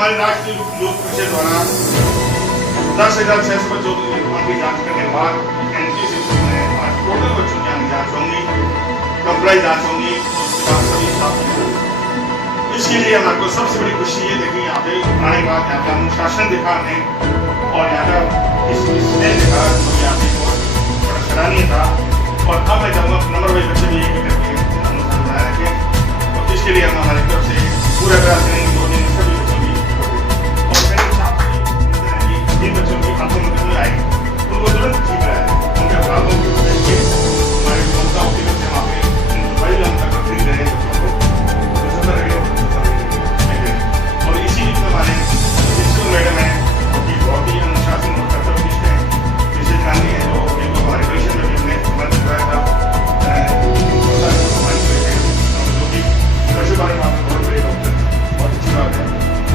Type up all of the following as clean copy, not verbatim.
हमारे राष्ट्रीय लोक परिषद द्वारा 10,600 बच्चों की जांच करने के बाद एनटीसी में आज टोटल बच्चों की जांच होंगी, कंप्लाई जांच होंगी, उसके बाद सभी साफ। इसके लिए हमारे को सबसे बड़ी खुशी है, देखिए यहाँ पे आने के बाद यहाँ पे अनुशासन दिखा हमें और यहाँ का इसने दिखा तो यहाँ पे बहुत बड़ा सराहनीय था। और अब मैं चाहूँगा नंबर वाइज बच्चे भी एक करके अनुसार बनाए रखें, और इसके लिए हम हमारी तरफ से पूरा प्रयास करेंगे। 2 दिन सभी बच्चों की और फिर जिन बच्चों की आंखों में कमी आई उनको तुरंत ठीक कराया, उनके अपराधों की वजह से हमारी क्षमताओं की वजह से वहाँ पे बड़ी लंबा फ्री रहे बच्चों को। और इसी बीच में हमारे प्रिंसिपल मैडम है कि बहुत ही अनुशासन और कर्तव्यनिष्ठ है, विशेष गांधी है जो हमारे परिषद में भी हमने मंच कराया था पशुपालन में बहुत बड़े डॉक्टर, बहुत अच्छी बात है।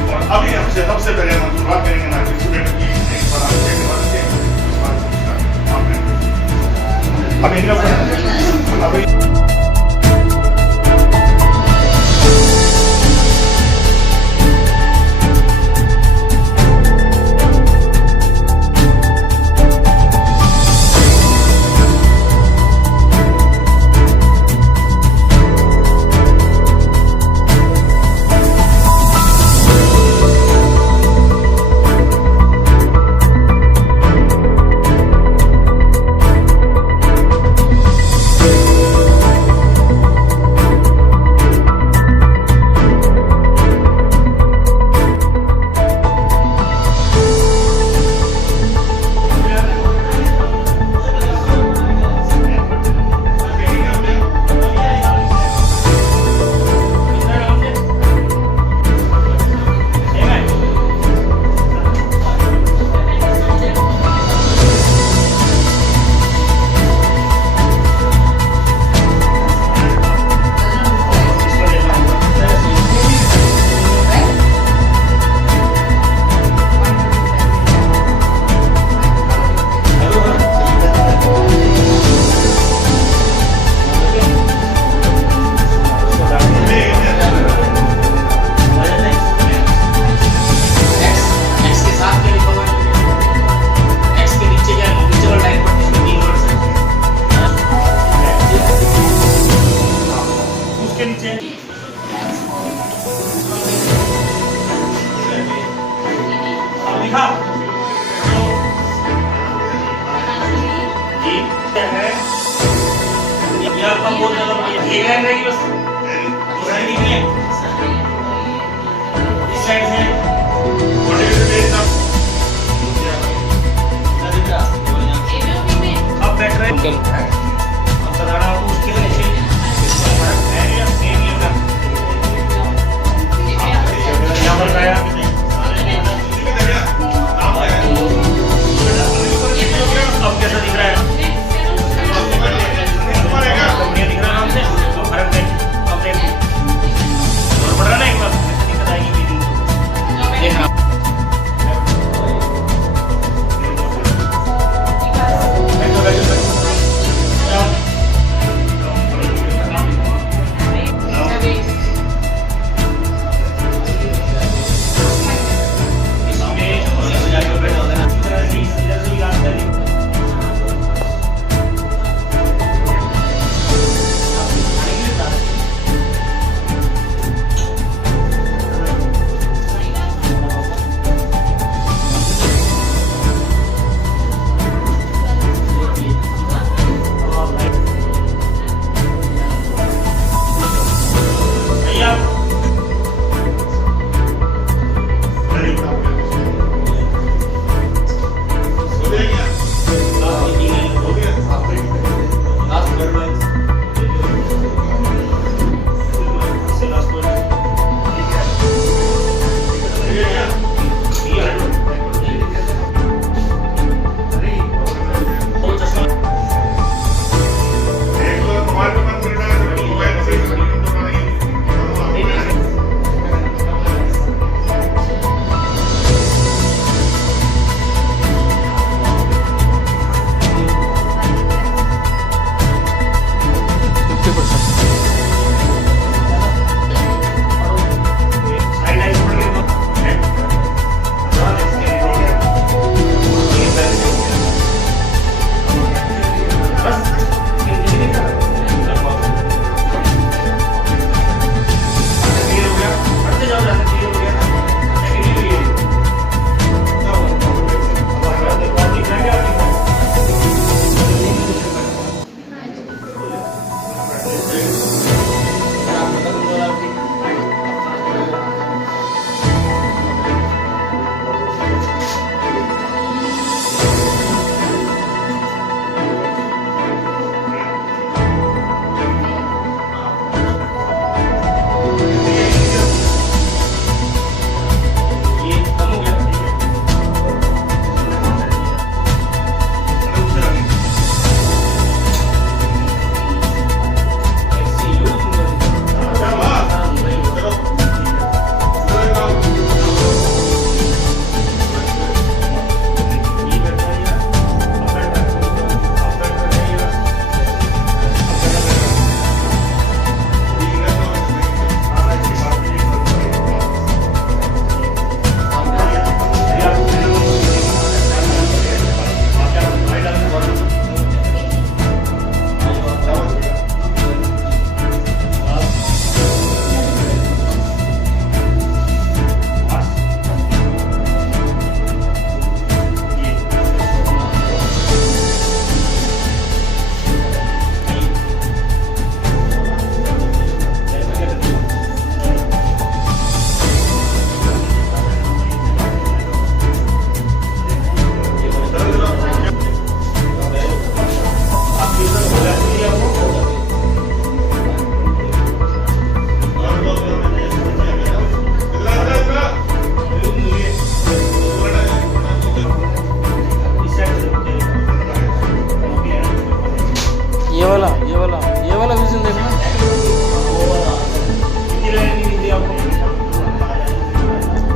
और अभी हमसे सबसे पहले हम शुरुआत करेंगे हमारे प्रिंसिपल की एक बार आपसे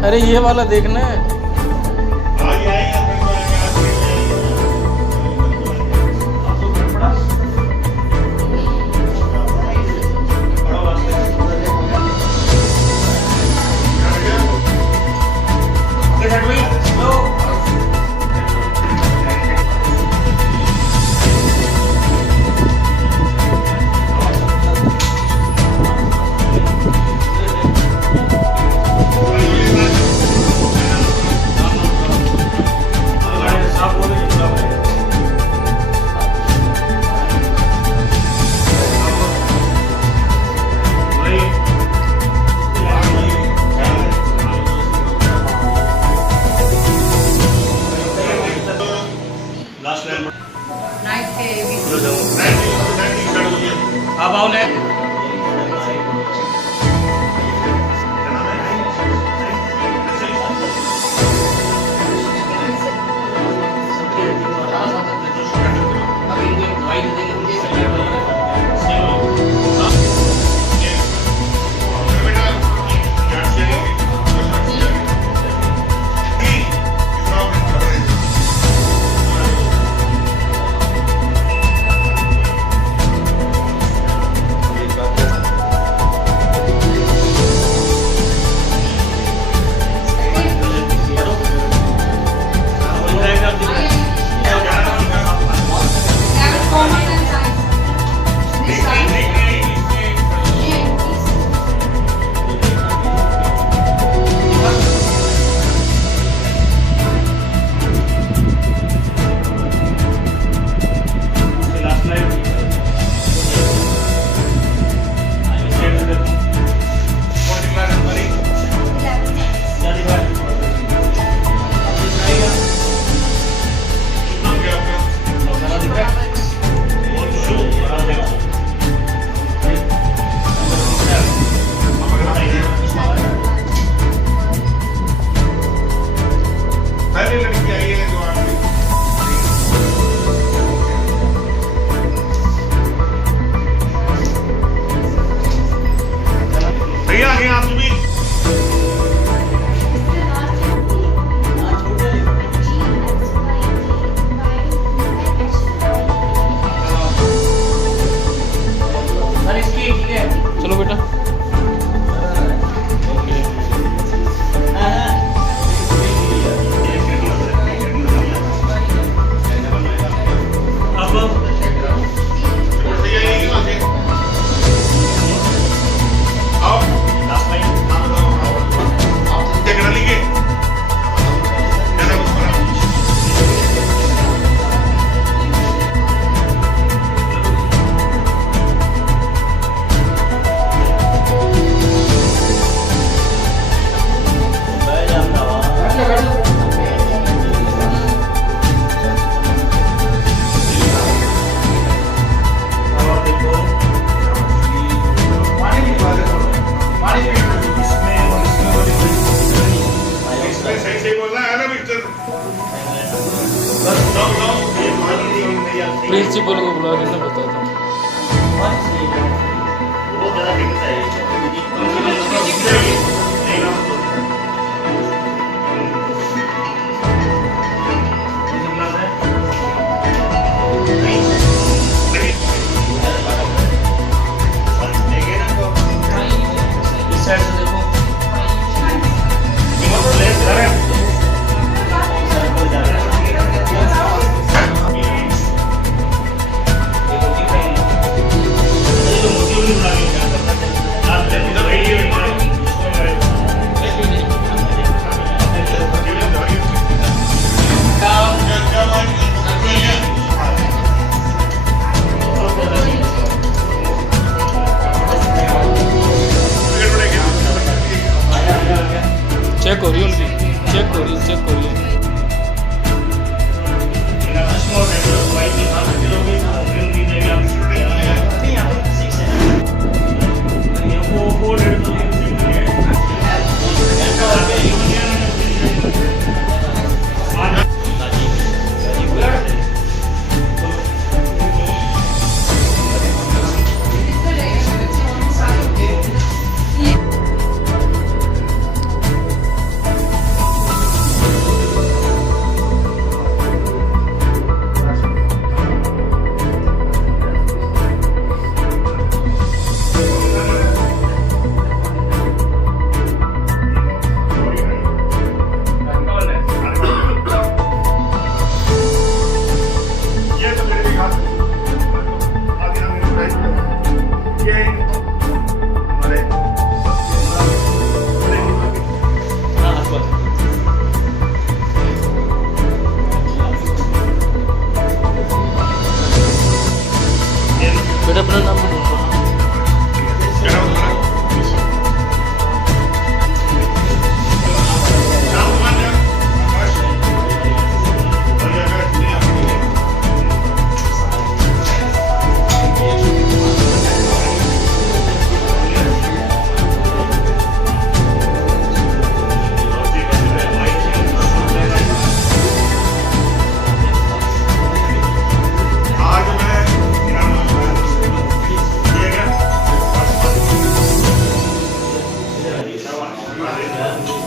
अरे ये वाला देखना है। आज आएगा अब आओ ले। चलो बेटा। प्रिंसिपल को बुला के ना बताता हूँ। इस साइड से देखो। चेक हो रही है उनकी, चेक हो रही है, चेक हो रही है।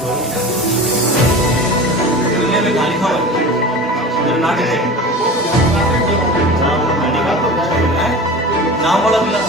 दुनिया में गाली खाओ मेरा नाक है नाम वाला मिला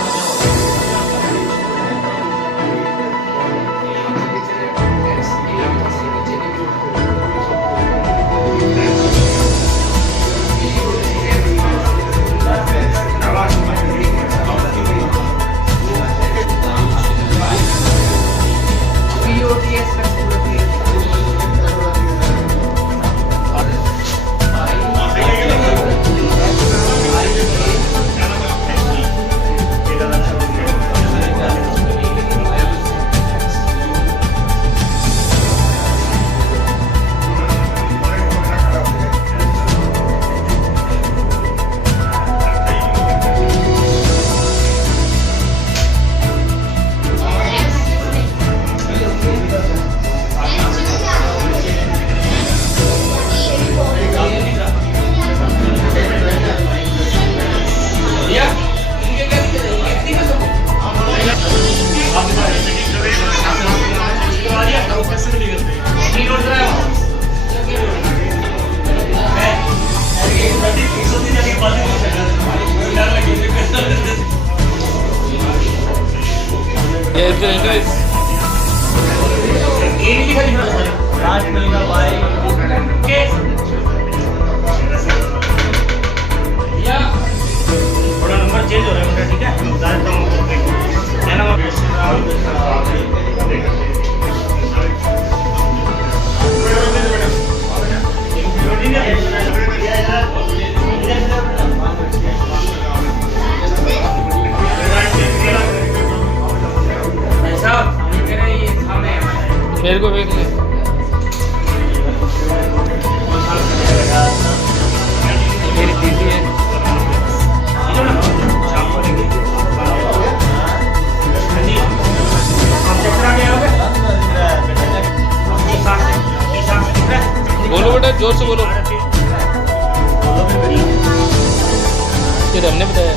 राज मिलेगा भाई थोड़ा नंबर चेंज हो रहा है बेटा ठीक है मेरे को देख ले मेरी दीदी है बोलो बेटा जोर से बोलो फिर हमने बताया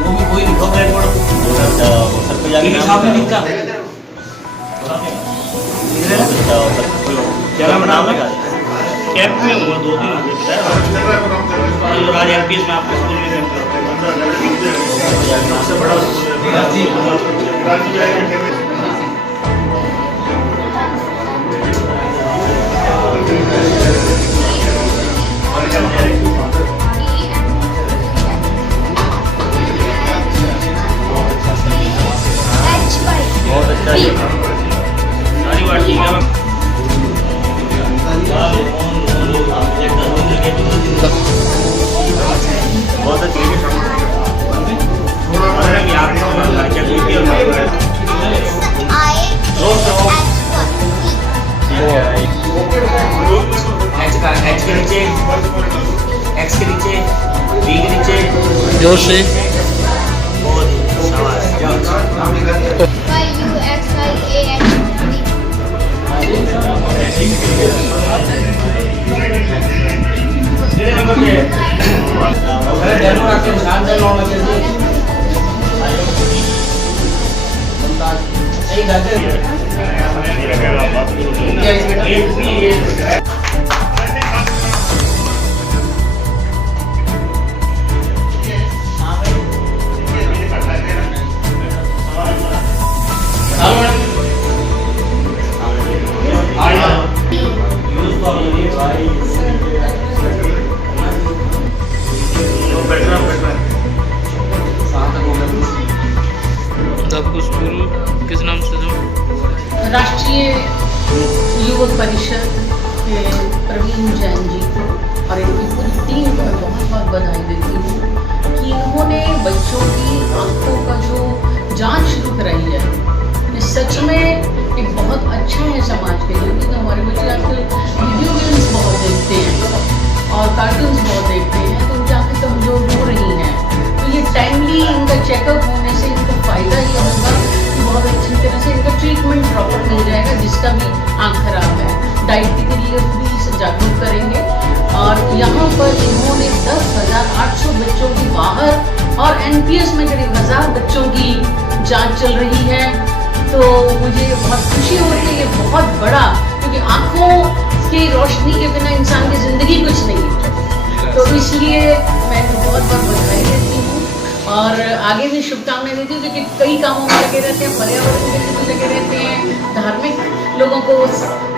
वो भी कोई लिखा ब्लैक बोर्ड सर पे जाके सामने लिखा क्या नाम है कैंप में हुआ 2 दिन हो गए आज एलपीएस में आपके स्कूल में सबसे बड़ा बहुत अच्छा है सारी बात ठीक है बहुत अच्छी एच के नीचे एक्स के नीचे बी के नीचे जोर से बहुत शाबाश आपको स्कूल किस नाम से था? राष्ट्रीय युवक परिषद के प्रवीण जैन जी को और इनकी पूरी टीम को मैं बहुत बहुत बधाई देती हूँ कि इन्होंने बच्चों की आंखों का जो जांच शुरू कराई है ये सच में एक बहुत अच्छा है समाज के लिए, क्योंकि हमारे बच्चे आजकल वीडियो गेम्स बहुत देखते हैं और कार्टून्स बहुत देखते हैं तो उनकी आंखें कमजोर हो रही हैं। तो ये टाइमली इनका चेकअप होने से इनको फ़ायदा ये होगा कि बहुत अच्छी तरह से इनका ट्रीटमेंट प्रॉपर मिल जाएगा जिसका भी आँख खराब है। डाइट के लिए भी 10,800 बच्चों की बाहर और एनपीएस में करीब 1000 बच्चों की जांच चल रही है। तो मुझे बहुत खुशी होती है, ये बहुत बड़ा, क्योंकि आँखों की रोशनी के बिना इंसान की ज़िंदगी कुछ नहीं है। तो इसलिए मैं बहुत बहुत बधाई देती हूँ और आगे भी शुभकामनाएं देती हूँ, क्योंकि कई कामों में लगे रहते हैं, पर्यावरण के लिए भी लगे रहते हैं, धार्मिक लोगों को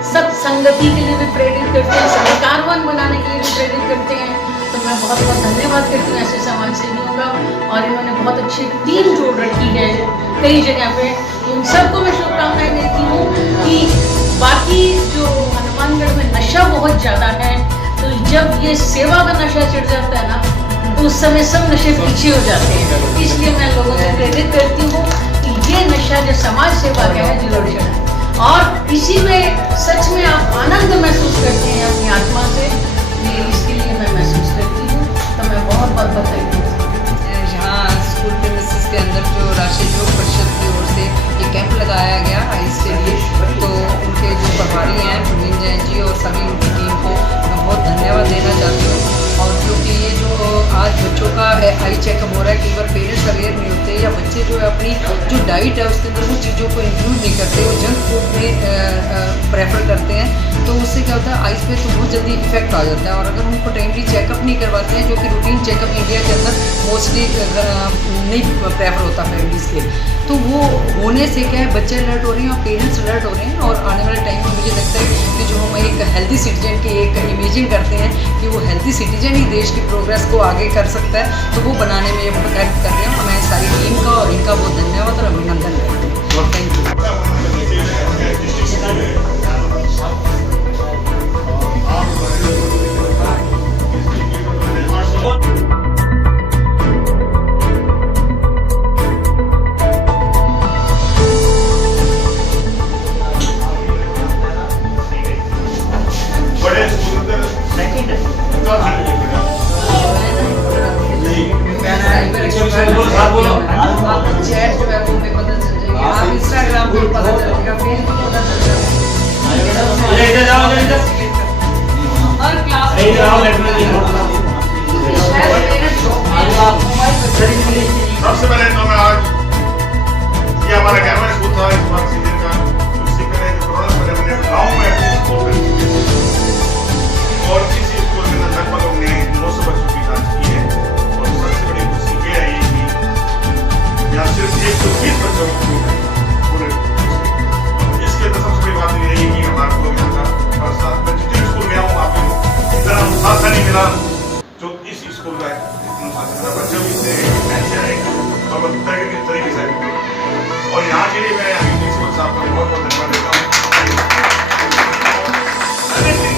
सत्संगति के लिए भी प्रेरित करते हैं, संस्कारवान बनाने के लिए भी प्रेरित करते हैं। तो मैं बहुत बहुत धन्यवाद करती हूँ ऐसे समाज सेवियों का, और इन्होंने बहुत अच्छी टीम जोड़ रखी है कई जगह पे। इन सबको मैं शुभकामनाएं देती हूँ कि बाकी जो हनुमानगढ़ में नशा बहुत ज़्यादा है, तो जब ये सेवा का नशा चढ़ जाता है ना, तो उस समय सब नशे पीछे हो जाते हैं। इसलिए मैं लोगों को प्रेरित करती हूँ कि ये नशा जो समाज सेवा का है जरूर चढ़ाएं, और इसी में सच में आप आनंद महसूस करते हैं अपनी आत्मा से, ये इसके लिए मैं महसूस करती हूँ। तो मैं बहुत बहुत बधाई देती हूँ। यहाँ स्कूल प्रीमिसेस के अंदर जो राष्ट्रीय योग परिषद की ओर से ये कैंप लगाया गया आइस के लिए, तो उनके जो प्रभारी हैं प्रवीण जैन जी और सभी उनकी टीम को मैं बहुत धन्यवाद देना चाहती हूँ। और क्योंकि ये जो आज बच्चों का आई चेकअप हो रहा है, कई बार पेरेंट्स अवेयर नहीं होते, या बच्चे जो है अपनी जो डाइट है उसके अंदर वो चीज़ों को इंक्लूड नहीं करते, वो जंक फूड में प्रेफर करते हैं, तो उससे क्या होता है आइस पे तो बहुत जल्दी इफेक्ट आ जाता है। और अगर उनको टाइमली चेकअप नहीं करवाते हैं, जो कि रूटीन चेकअप इंडिया के अंदर मोस्टली नहीं प्रेफर होता फैमिलीज़ के, तो वो होने से क्या है बच्चे अलर्ट हो रहे हैं और पेरेंट्स अलर्ट हो रहे हैं। और आने वाले टाइम में मुझे लगता है कि जो हम एक हेल्दी सिटीजन की एक इमेजिंग करते हैं कि वो हेल्दी सिटीजन ही देश की प्रोग्रेस को आगे कर सकता है, तो वो बनाने में ये बहुत हेल्प कर रहे हैं। और मैं सारी टीम का और इनका बहुत धन्यवाद और अभिनंदन करती हूँ। Thank you. बड़े चैट जो है वो में पता चल जाएगा, आप इंस्टाग्राम पे पता चलेगा, फेसबुक पता चल जाएगा, हर क्लास सबसे पहले तो मैं आज ये हमारा 11वां स्कूल था इस बार सीजन का, उससे पहले कोरोना से पहले हमने गाँव में अपने स्कूल खरीदी और इसी स्कूल के अंदर लगभग हमने 900 बच्चों की जांच की है। और सबसे बड़ी खुशी ये है कि यहाँ सिर्फ 120 बच्चों को पूरे इसके अंदर सबसे बड़ी बात ये रही कि हमारे को यहाँ का फर्स्ट मैं जितने स्कूल गया हूँ वहाँ पे इतना अनुशासन नहीं मिला जो इस स्कूल का अनुशासन मिला। बच्चे भी इतने अच्छे आए और तरीके से। और यहाँ के लिए मैं प्रिंसिपल साहब का बहुत बहुत धन्यवाद देता हूँ।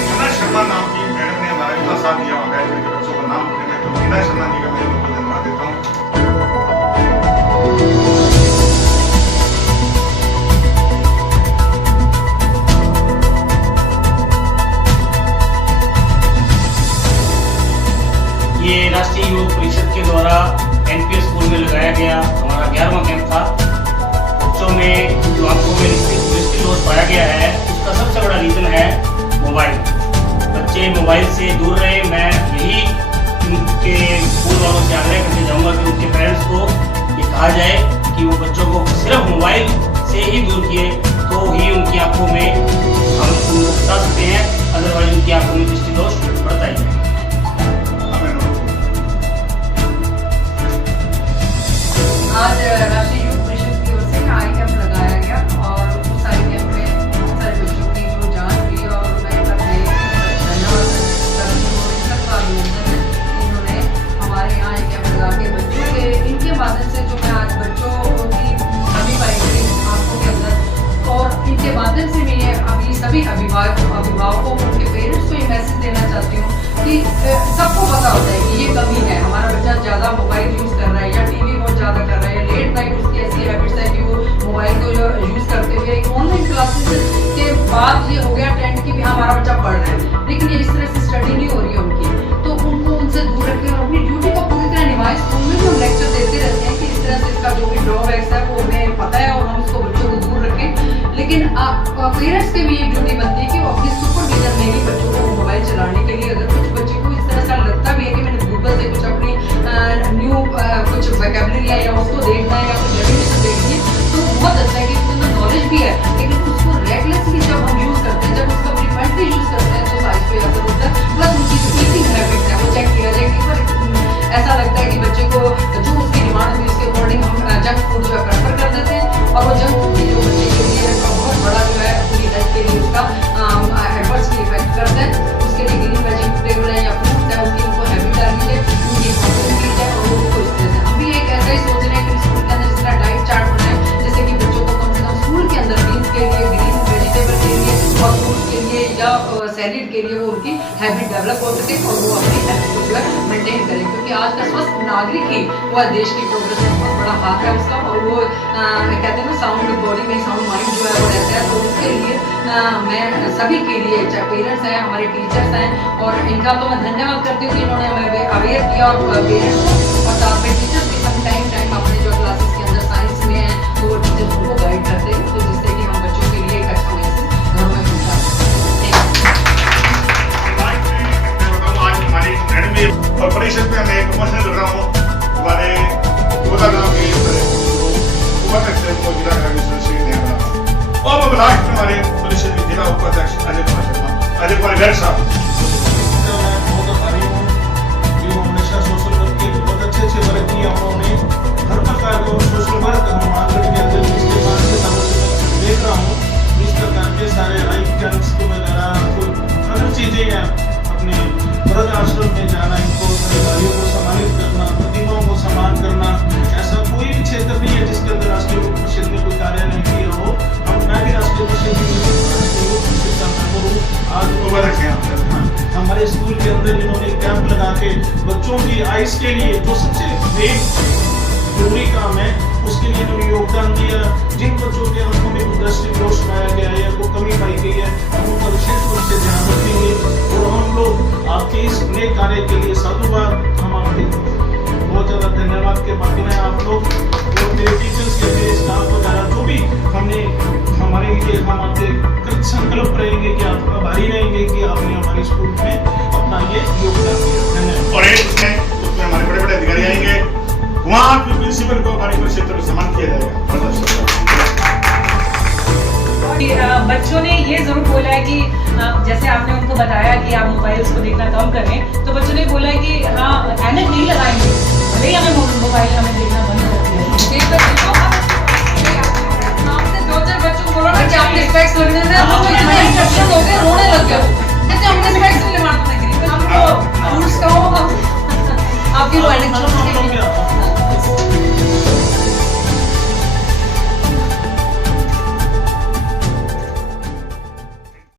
मीना शर्मा नाम की मैडम ने हमारा इतना साथ दिया वहाँ बैठ के बच्चों का नाम लेने में, तो मीना शर्मा जी का मैं बहुत धन्यवाद देता हूँ। ये राष्ट्रीय योग परिषद के द्वारा एनपीएस स्कूल में लगाया गया हमारा 11वां कैंप था। बच्चों में जो आंखों में दृष्टि दोष पाया गया है, उसका सबसे बड़ा रीज़न है मोबाइल। बच्चे मोबाइल से दूर रहे। मैं यही उनके स्कूल वालों से आग्रह करते जाऊँगा कि उनके पेरेंट्स को ये कहा जाए कि वो बच्चों को सिर्फ मोबाइल से ही दूर किए, तो ही उनकी आंखों में हम बता सकते हैं, अदरवाइज उनकी आंखों में दृष्टि दोष बढ़ता ही है। आज राष्ट्रीय योग परिषद की ओर से आई कैंप लगाया गया और उस आई कैंप में बहुत सारे बच्चों की जो जांच हुई और मैं धन्यवाद करती हूँ सबका अभिनंदन है कि इन्होंने हमारे यहाँ एक कैंप लगा के बच्चों के इनके माध्यम से जो मैं आज बच्चों की कमी पाई गई आंखों के अंदर, और इनके माध्यम से मैं अभी सभी अभिभावकों उनके पेरेंट्स को ये मैसेज देना चाहती हूँ कि सबको पता होता है कि ये कमी है, हमारा बच्चा ज़्यादा मोबाइल यूज़ कर रहा है या टीवी बहुत ज़्यादा कर रहा है, लेट नाइट उसकी ऐसी हैबिट्स है कि वो मोबाइल को यूज़ करते हुए ऑनलाइन क्लासेस के बाद ये हो गया ट्रेंड कि हाँ हमारा बच्चा पढ़ रहा है, लेकिन ये इस तरह से स्टडी नहीं हो रही है उनकी, तो उनको उनसे दूर रखें और अपनी ड्यूटी को पूरी तरह निभाएं। स्कूल में भी हम लेक्चर देते रहते हैं कि इस तरह से इसका जो भी ड्रॉबैक्स है वो हमें पता है और हम उसको बच्चों को दूर रखें, लेकिन पेरेंट्स की भी ये ड्यूटी बनती है कि वो अपनी सुपरविजन में ही बच्चों को मोबाइल चलाने के लिए, अगर कुछ बच्चे को इस तरह से लगता भी है कि मैंने गूगल से उनकी हैबिट डेवलप हो सके और वो अपनी हेल्थ को जो है मेंटेन करें, क्योंकि आज का स्वस्थ नागरिक ही वो देश की प्रोग्रेस में बहुत बड़ा हाथ है उसका, और वो कहते हैं ना साउंड बॉडी में साउंड माइंड जो है वो रहता है। तो उसके लिए मैं सभी के लिए, चाहे पेरेंट्स हैं, हमारे टीचर्स हैं, और इनका तो मैं धन्यवाद करती हूँ कि इन्होंने हमें अवेयर किया, और पेरेंट्स को और साथ में टीचर्स भी सब टाइम अपने जो क्लासेस के अंदर साइंस में हैं तो वो टीचर्स उनको गाइड करते हैं, तो जिससे कि हम बच्चों के लिए एक अच्छा मैसेज घरों में पहुँचा सकते हैं। आज हमारी अकेडमी और परिषद में मैं प्रमोशन कर रहा हूँ हमारे गोदा गाँव के उपाध्यक्ष को जिला और लास्ट में हमारे परिषद के जिला उपाध्यक्ष अजय कुमार शर्मा, अजय कुमार गर्ग साहब। बहुत आभारी हूँ जो हमेशा सोशल वर्क की बहुत अच्छे वर्क किया उन्होंने। हर प्रकार का सोशल वर्क हम आंगन के अंदर पिछले 5 सालों से देख रहा हूँ। इस प्रकार के सारे लाइफ कैंप्स को वगैरह हर चीज़ें हैं, अपने वृद्ध आश्रम में जाना, इनको अधिकारियों को सम्मानित करना, प्रतिमाओं को सम्मान करना, ऐसा कोई भी क्षेत्र नहीं है जिसके अंदर राष्ट्रीय युवा परिषद ने कोई कार्य नहीं किया हो। मैं भी राष्ट्रीय परिषद का मेंबर हूँ। आज हमारे स्कूल के अंदर इन्होंने कैंप लगा के बच्चों की आइस के लिए जो सबसे जरूरी काम है उसके लिए इन्होंने योगदान दिया। जिन बच्चों के आंखों में कोई दृष्टि दोष पाया गया है या कोई कमी पाई गई है, हम उनका विशेष रूप से ध्यान रखेंगे, और हम लोग आपके इस नए कार्य के लिए साधुवाद, हम आपके बहुत ज़्यादा धन्यवाद के बाकी में आप लोग और मेरे टीचर्स के मेरे स्टाफ वगैरह जो भी हमने हमारे लिए हम आपसे कृत संकल्प रहेंगे कि आप आभारी रहेंगे कि आपने हमारे स्कूल में अपना ये योगदान दिया। धन्यवाद। और एक उसमें हमारे बड़े बड़े अधिकारी आएंगे, वहाँ भी प्रिंसिपल को हमारे परिषद में सम्मान किया जाएगा। बच्चों ने ये जरूर बोला है कि जैसे आपने उनको बताया कि आप मोबाइल्स को देखना कम करें, तो बच्चों ने बोला है कि हाँ ऐनक नहीं लगाएंगे, भले ही हमें मोबाइल हमें देखना